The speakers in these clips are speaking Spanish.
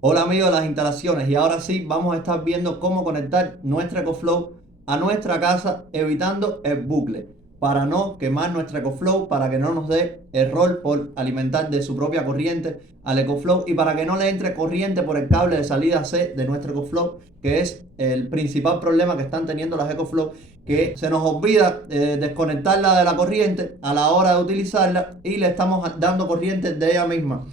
Hola amigos de las instalaciones, y ahora sí vamos a estar viendo cómo conectar nuestra EcoFlow a nuestra casa evitando el bucle para no quemar nuestra EcoFlow, para que no nos dé error por alimentar de su propia corriente al EcoFlow y para que no le entre corriente por el cable de salida C de nuestro EcoFlow, que es el principal problema que están teniendo las EcoFlow, que se nos olvida desconectarla de la corriente a la hora de utilizarla y le estamos dando corriente de ella misma.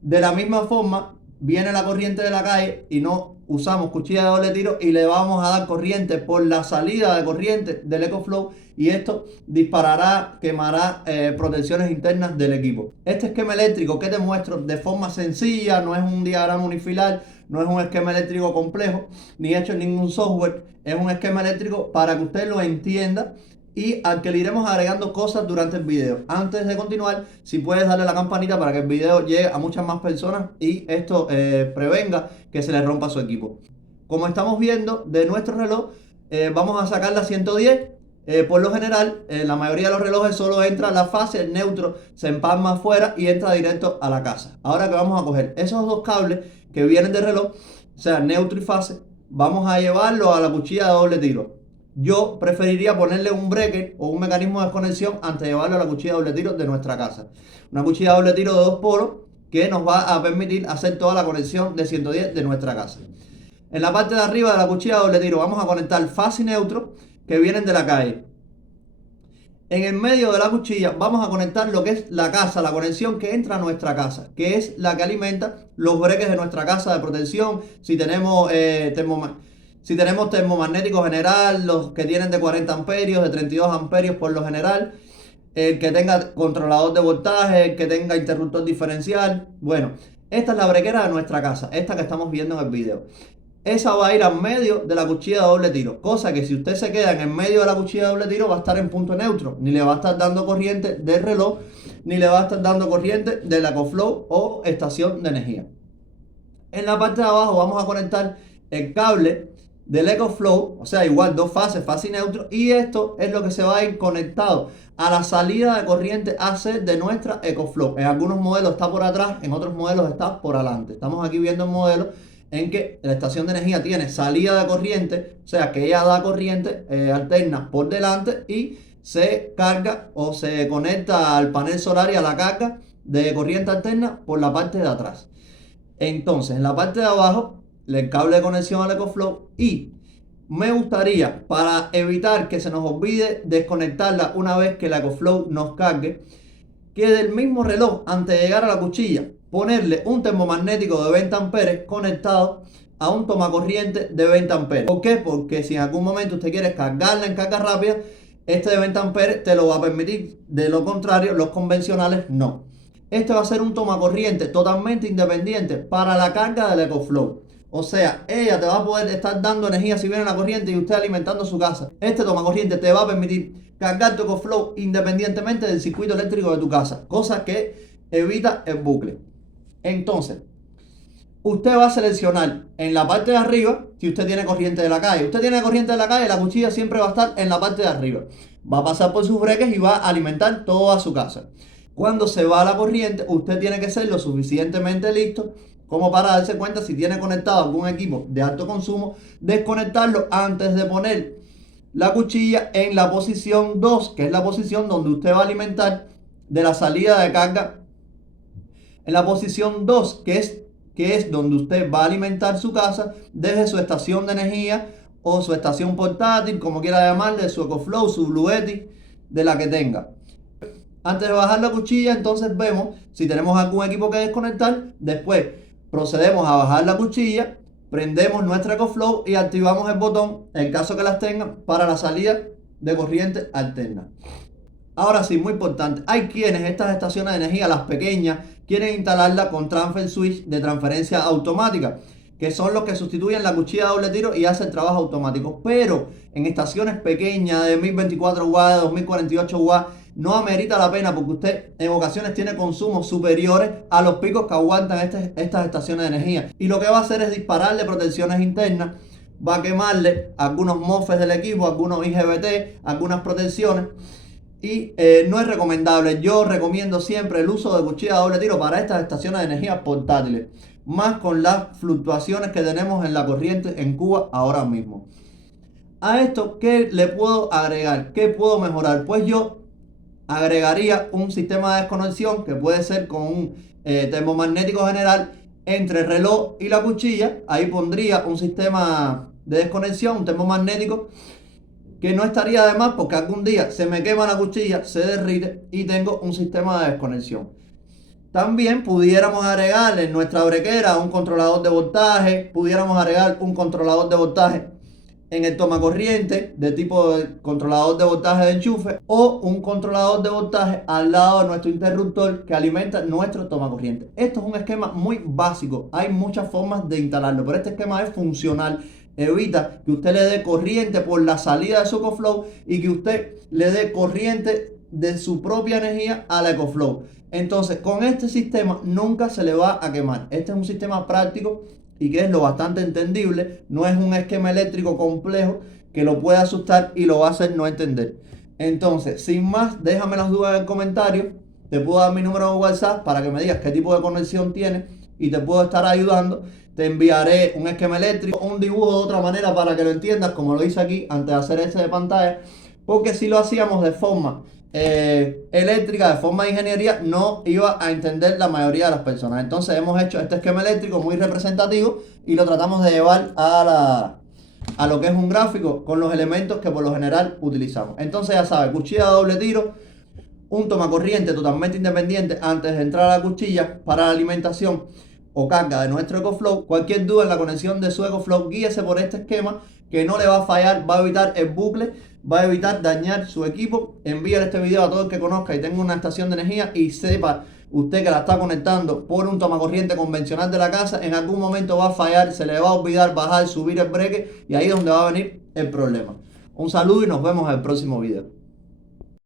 De la misma forma, viene la corriente de la calle y no usamos cuchilla de doble tiro y le vamos a dar corriente por la salida de corriente del EcoFlow, y esto disparará, quemará protecciones internas del equipo. Este esquema eléctrico que te muestro de forma sencilla, no es un diagrama unifilar, no es un esquema eléctrico complejo, ni hecho en ningún software, es un esquema eléctrico para que usted lo entienda y al que le iremos agregando cosas durante el video. Antes de continuar, si puedes darle a la campanita para que el video llegue a muchas más personas y esto prevenga que se le rompa su equipo. Como estamos viendo de nuestro reloj, vamos a sacar la 110. Por lo general, la mayoría de los relojes solo entra la fase, el neutro se empalma afuera y entra directo a la casa. Ahora que vamos a coger esos dos cables que vienen del reloj, o sea, neutro y fase, vamos a llevarlo a la cuchilla de doble tiro. Yo preferiría ponerle un breaker o un mecanismo de desconexión antes de llevarlo a la cuchilla de doble tiro de nuestra casa. Una cuchilla de doble tiro de dos polos que nos va a permitir hacer toda la conexión de 110 de nuestra casa. En la parte de arriba de la cuchilla de doble tiro vamos a conectar fase y neutro que vienen de la calle. En el medio de la cuchilla vamos a conectar lo que es la casa, la conexión que entra a nuestra casa, que es la que alimenta los breakers de nuestra casa de protección. Si tenemos termomagnético general, los que tienen de 40 amperios, de 32 amperios por lo general, el que tenga controlador de voltaje, el que tenga interruptor diferencial. Bueno, esta es la brequera de nuestra casa, esta que estamos viendo en el video. Esa va a ir al medio de la cuchilla de doble tiro, cosa que si usted se queda en el medio de la cuchilla de doble tiro va a estar en punto neutro, ni le va a estar dando corriente del reloj, ni le va a estar dando corriente de la EcoFlow o estación de energía. En la parte de abajo vamos a conectar el cable del EcoFlow, o sea, igual dos fases, fase y neutro, y esto es lo que se va a ir conectado a la salida de corriente AC de nuestra EcoFlow. En algunos modelos está por atrás, en otros modelos está por adelante. Estamos aquí viendo un modelo en que la estación de energía tiene salida de corriente, o sea que ella da corriente alterna por delante y se carga o se conecta al panel solar y a la carga de corriente alterna por la parte de atrás. Entonces, en la parte de abajo, el cable de conexión al EcoFlow, y me gustaría, para evitar que se nos olvide desconectarla una vez que la EcoFlow nos cargue, que del mismo reloj, antes de llegar a la cuchilla, ponerle un termomagnético de 20 amperes conectado a un tomacorriente de 20 amperes. ¿Por qué? Porque si en algún momento usted quiere cargarla en carga rápida, este de 20 amperes te lo va a permitir. De lo contrario, los convencionales no. Este va a ser un tomacorriente totalmente independiente para la carga del EcoFlow. O sea, ella te va a poder estar dando energía si viene la corriente y usted alimentando su casa. Este tomacorriente te va a permitir cargar tu EcoFlow independientemente del circuito eléctrico de tu casa, cosa que evita el bucle. Entonces, usted va a seleccionar en la parte de arriba si usted tiene corriente de la calle. Usted tiene corriente de la calle, la cuchilla siempre va a estar en la parte de arriba. Va a pasar por sus breques y va a alimentar toda su casa. Cuando se va la corriente, usted tiene que ser lo suficientemente listo como para darse cuenta si tiene conectado algún equipo de alto consumo, desconectarlo antes de poner la cuchilla en la posición 2, que es la posición donde usted va a alimentar de la salida de carga. En la posición 2, que es donde usted va a alimentar su casa desde su estación de energía o su estación portátil, como quiera llamarle, su EcoFlow, su Bluetooth, de la que tenga. Antes de bajar la cuchilla, entonces vemos si tenemos algún equipo que desconectar. Después procedemos a bajar la cuchilla, prendemos nuestra EcoFlow y activamos el botón, en caso que las tengan, para la salida de corriente alterna. Ahora sí, muy importante, hay quienes estas estaciones de energía, las pequeñas, quieren instalarla con transfer switch de transferencia automática, que son los que sustituyen la cuchilla de doble tiro y hacen trabajo automático. Pero en estaciones pequeñas de 1024 watts, de 2048 watts, no amerita la pena, porque usted en ocasiones tiene consumos superiores a los picos que aguantan estas estaciones de energía. Y lo que va a hacer es dispararle protecciones internas, va a quemarle algunos MOSFETs del equipo, algunos IGBT, algunas protecciones. Y no es recomendable. Yo recomiendo siempre el uso de cuchilla de doble tiro para estas estaciones de energía portátiles. más con las fluctuaciones que tenemos en la corriente en Cuba ahora mismo. A esto, ¿qué le puedo agregar? ¿Qué puedo mejorar? Pues yo agregaría un sistema de desconexión que puede ser con un termomagnético general entre el reloj y la cuchilla. Ahí pondría un sistema de desconexión, un termomagnético, que no estaría de más porque algún día se me quema la cuchilla, se derrite y tengo un sistema de desconexión. También pudiéramos agregar en nuestra brequera un controlador de voltaje, pudiéramos agregar un controlador de voltaje en el tomacorriente de tipo de controlador de voltaje de enchufe o un controlador de voltaje al lado de nuestro interruptor que alimenta nuestro tomacorriente. Esto es un esquema muy básico, hay muchas formas de instalarlo, pero este esquema es funcional. Evita que usted le dé corriente por la salida de su EcoFlow y que usted le dé corriente de su propia energía a la EcoFlow. Entonces, con este sistema nunca se le va a quemar. Este es un sistema práctico y que es lo bastante entendible. No es un esquema eléctrico complejo que lo puede asustar y lo va a hacer no entender. Entonces, sin más, déjame las dudas en el comentario. Te puedo dar mi número de WhatsApp para que me digas qué tipo de conexión tienes y te puedo estar ayudando. Te enviaré un esquema eléctrico, un dibujo de otra manera para que lo entiendas, como lo hice aquí antes de hacer este de pantalla, porque si lo hacíamos de forma eléctrica, de forma de ingeniería, no iba a entender la mayoría de las personas. Entonces hemos hecho este esquema eléctrico muy representativo y lo tratamos de llevar a lo que es un gráfico con los elementos que por lo general utilizamos. Entonces ya sabes, cuchilla de doble tiro, un tomacorriente totalmente independiente antes de entrar a la cuchilla para la alimentación o carga de nuestro EcoFlow. Cualquier duda en la conexión de su EcoFlow, guíese por este esquema que no le va a fallar, va a evitar el bucle, va a evitar dañar su equipo. Envíale este video a todo el que conozca y tenga una estación de energía y sepa usted que la está conectando por un tomacorriente convencional de la casa, en algún momento va a fallar, se le va a olvidar bajar, subir el breque y ahí es donde va a venir el problema. Un saludo y nos vemos en el próximo video.